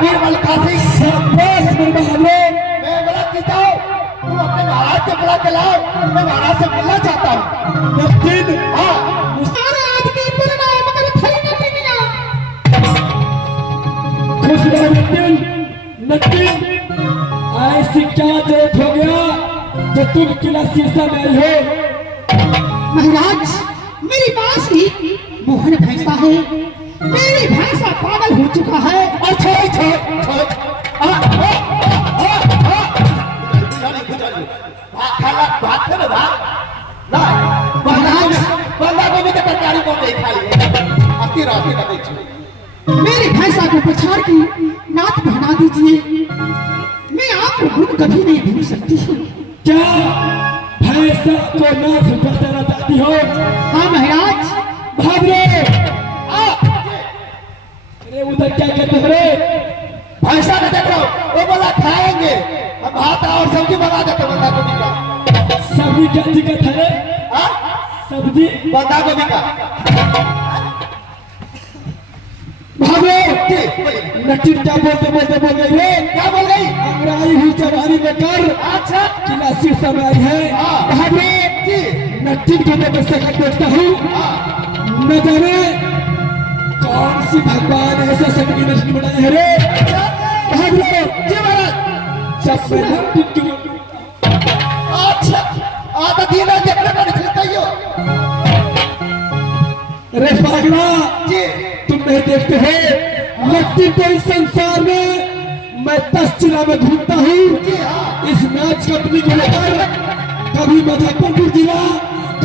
बीरबल काशी शाबाश मेरे बहादुर। मैं बोला जीता हूँ, तुम अपने महाराज से बुला के लाओ, मैं महाराज से मिलना चाहता हूँ। लेकिन हाँ खुश रहो नतीन, ऐसी क्या जरूरत हो गया जो तुम किला शीशा में आई हो? महाराज मेरी पास ही मोहन भैंसा है, मेरी भैंसा पागल हो चुका है। और छोड़ छोड़ छोड़ महाराज बंदा गोभी की तरकारी कौन नहीं खा ली? आती रात का देखिए मेरी भैंसा को पछाड़ की नाक बना दीजिए, मैं आपको गुण कभी नहीं भूल सकती हूँ। क्या भैंसा को नाथ बताना चाहती हो? हाँ महाराज। भागरे अरे उधर क्या कहते हो रे? भैंसा ने देखो वो बोला खाएंगे, हम भात और सब्जी बना देते बंदा गोभी का। सब्जी क्या दिक्कत है रे? सब्जी बंदा गोभी का। भागो नटीन क्या बोलते बोलते बोल गई रे? क्या बोल गई? अंग्राई हुई जवानी लेकर अच्छा किला शीशा में आई है। भागो नटीन को मैं सकट देखता हूँ, न जाने कौन सी भगवान ऐसा संगी नटनी बनाए है रे? भागो जब मैं नटीन की अच्छा आधा दिन देखने का नहीं चाहिए रे पागला जी। तुम नहीं देखते हो लगती तो इस संसार में मैं 10 जिला में घूमता हूँ इस नाच कंपनी को लेकर। कभी मुजफ्फरपुर जिला,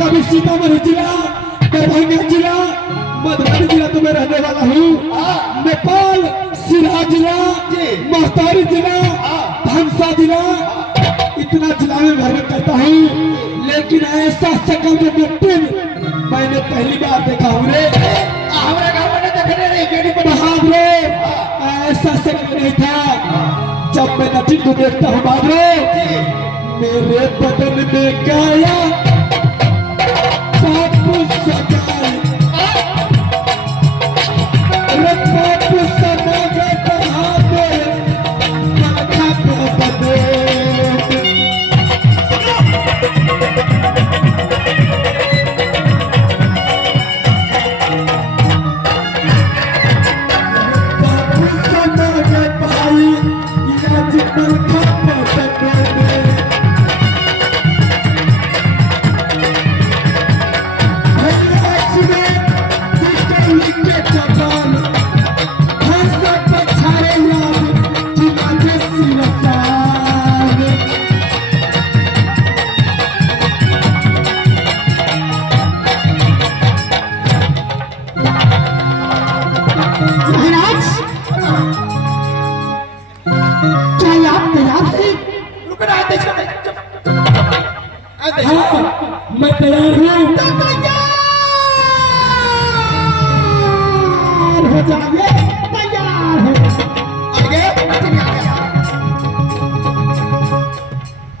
कभी सीतामढ़ी जिला, दरभंगा जिला, मधुबनी जिला तो मैं रहने वाला हूँ, नेपाल सिराहा जिला, महतारी जिला, धमसा जिला, इतना जिला में भ्रमण करता हूँ। लेकिन ऐसा शकल जो नटीन मैंने पहली बार देखा हूँ रे। हमारे गाँव में देखने नहीं गेड़ी पर बहादुर ऐसा शकल नहीं था। जब मैं नटीन को देखता हूँ बहादुर, मेरे बदन में गया बापू सगाई, अरे बापू सगाई बहादुर माथा पे बदे। महाराज क्या आप तैयार हैं? रुकना है देखो हाँ मैं तैयार हूँ। तो तैयार हो जाइए, तैयार हो।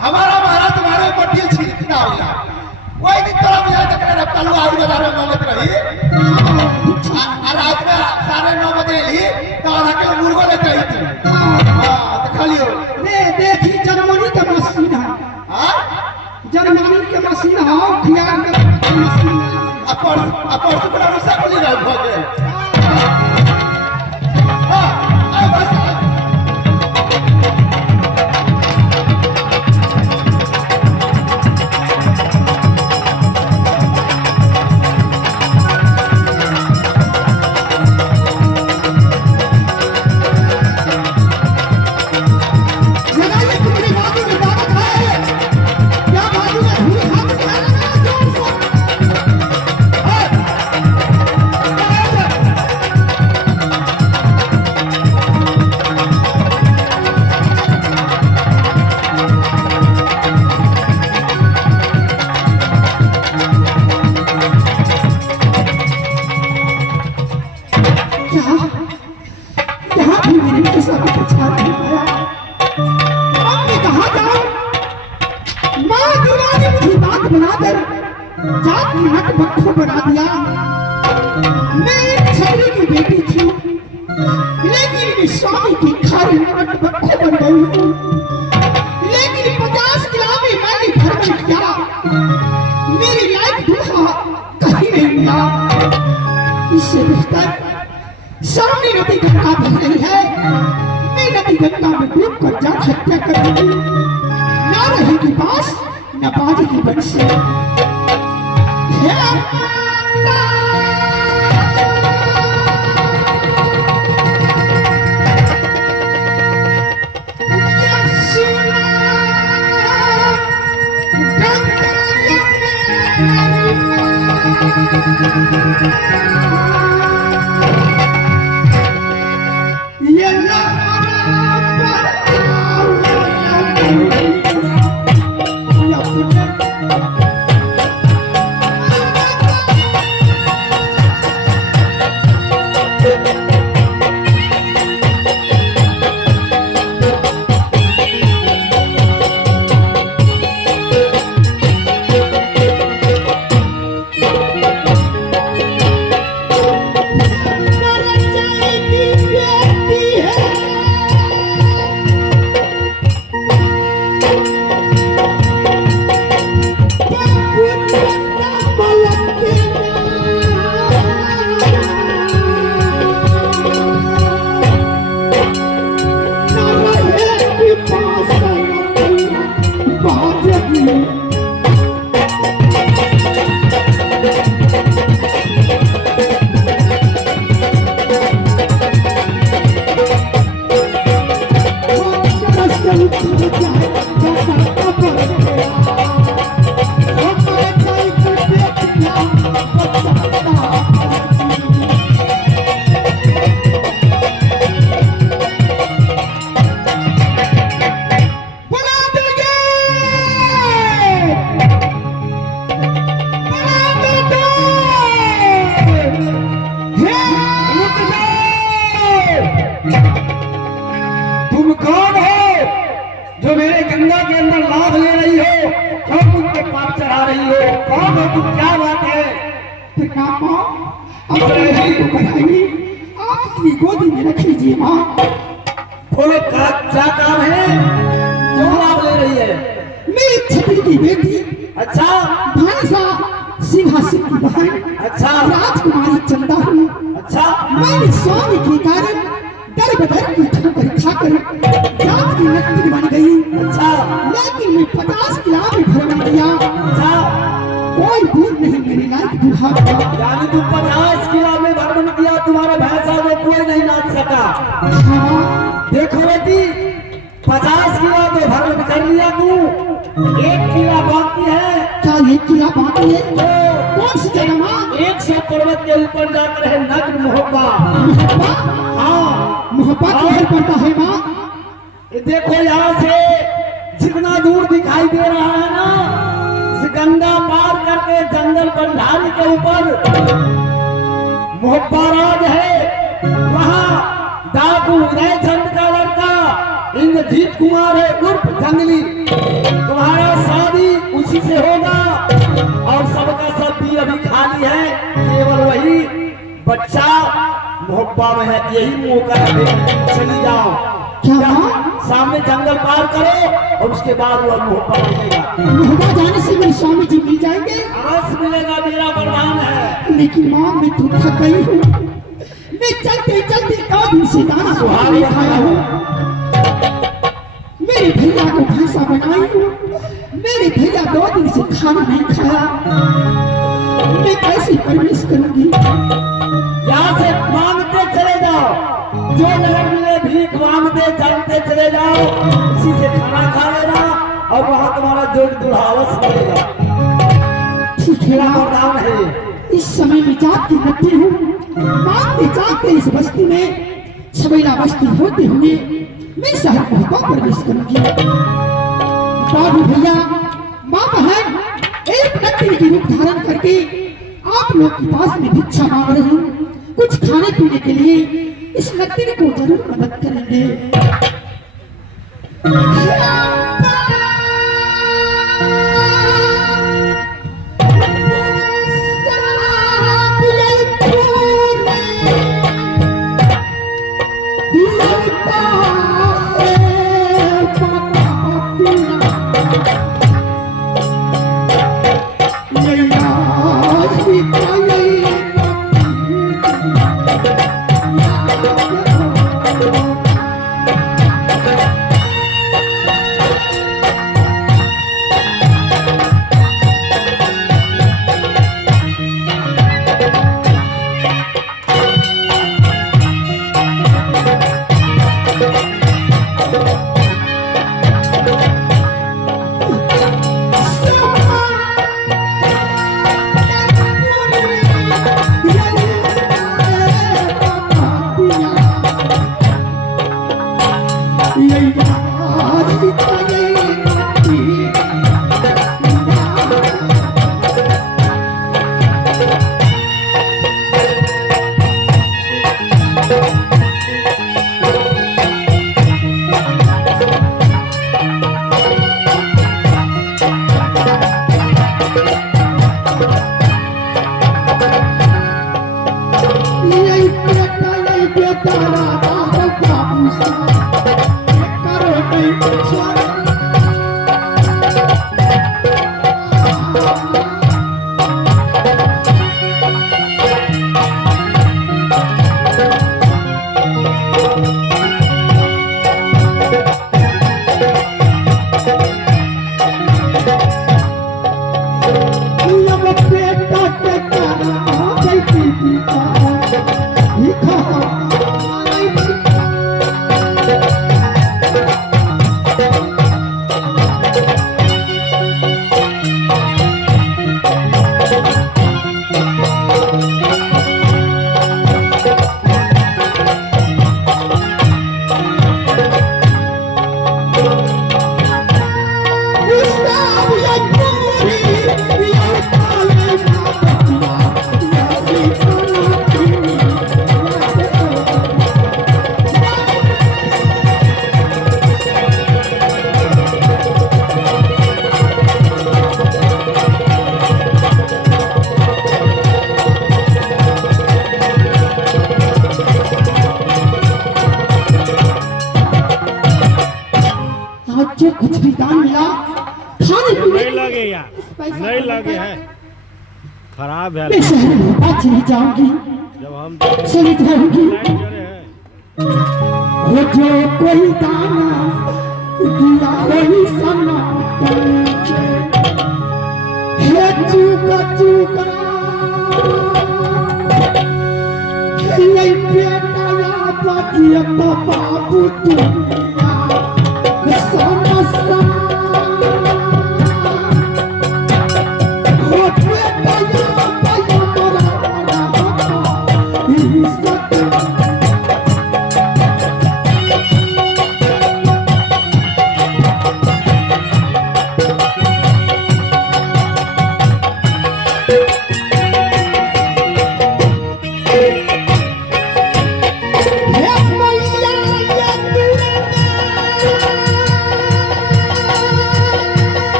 हमारा महाराज तुम्हारे ऊपर दिल छिड़कता होगा। वही दिन तोरा मुझे देखने रहा कल आउट बाजार में मांगत रही और रात में 9:30 बजे ही तो आधा किलो मुर्गो लेते रही थी। हाँ तो खा लियो। रे देखी जर्मनी का मशीन है, हाँ जर्मनी के मशीन है, खिया के मशीन है। अपर सुपरा रुसा बोली रहा भागे। हाँ आ बस बनाकर जात नट बख्खो बना दिया। मैं एक छवरी की बेटी थी, लेकिन मैं स्वामी की खारी मट बखो बन गई हूँ। लेकिन 50 किला में मैंने भ्रमण किया, मेरी लायक दूल्हा कहीं नहीं मिला। इससे बेहतर सामने नदी गंगा बह रही है, मैं नदी गंगा में डूब कर जान हत्या कर दूंगी। ना रहेगी बांस न बाजेगी बंसी। हे माता, यशोदा, गंगा ये लहरा तुम कौन हो जो मेरे गंगा के अंदर लाभ ले रही हो, क्यों मुझ पे पाप चढ़ा रही हो? कौन हो तुम, क्या बात है? प्रणाम माँ, अब रही को बढ़ाइए, आप अपनी गोदी में रख लीजिए माँ। बोलो क्या काम है, क्यों लाभ ले रही है? मेरी छत्री की बेटी, अच्छा भानसा सिंहासन की बहन, अच्छा राजकुमारी चंदा हूँ। अच्छा, मैंने स्वामी के कारण दर बदर की ठोकर खाकर जात की नकदी बन गई। अच्छा लेकिन मैं 50 किला में भ्रमण किया, अच्छा, कोई दूर नहीं मेरे लायक दूल्हा था। यानी तुम 50 किला में भ्रमण किया, तुम्हारे भैंसा में कोई नहीं नाच सका। हाँ, देखो बेटी, 50 किला तो भ्रमण कर लिया तू, 1 किला बाकी है। क्या ये किला बाकी है? कौन सी जगह माँ? 100 पर्वत के ऊपर जाकर है नग्न मोहब्बा। मोहब्बा? हाँ, मोहब्बा किधर पड़ता है माँ? ये देखो यहाँ से जितना दूर दिखाई दे रहा है ना, इस गंगा पार करके जंगल बंधारी के ऊपर मोहब्बा राज है। वहाँ डाकू उदय चंद का लड़का इंद्रजीत कुमार है उर्फ जंगली, तुम्हारा शादी उसी से होगा। और सबका सब भी अभी खाली है, केवल वही बच्चा मोहब्बा में है। यही मौका है, चली जाओ। क्या सामने जंगल पार करो और उसके बाद वह मोहब्बा मिलेगा। मोहब्बा जाने से मेरे स्वामी जी मिल जाएंगे? अवश्य मिलेगा, मेरा वरदान है। लेकिन माँ मैं तो थक गई हूँ, मैं चलते चलते 2 दिन से दाना सुहार नहीं खाया हूँ। मेरे भैया को भैंसा बनाई हूँ, मेरे भैया 2 दिन से खाना नहीं खाया, मैं कैसे परवरिश करूंगी? यहाँ से मांगते चले जाओ, जो नगर मिले भीख मांगते चलते चले जाओ, उसी से खाना खा लेना और वहाँ तुम्हारा जो दुल्हावस मिलेगा। ठीक है मेरा माँ, वरदान है। इस समय मैं जात की नटी हूँ, मांगते जाते इस बस्ती में छबेला बस्ती होते हुए मैं शहर मोहब्बा प्रवेश करूंगी। बाबू भैया, माँ बहन, एक नटी की रूप धारण करके आप लोग के पास में भिक्षा मांग रही हूँ। कुछ खाने पीने के लिए इस नटी को जरूर मदद करेंगे। जो कुछ भी दान मिला खाने पीने नहीं लगे यार, नहीं लगे हैं, खराब है। मैं शहर में बात चली जाऊंगी, जब हम चली जाऊंगी। लाइन चले हैं वो जो कोई दाना दिया वही सना हे चूका चूका ये बेटा या बाजिया तो बाबू तू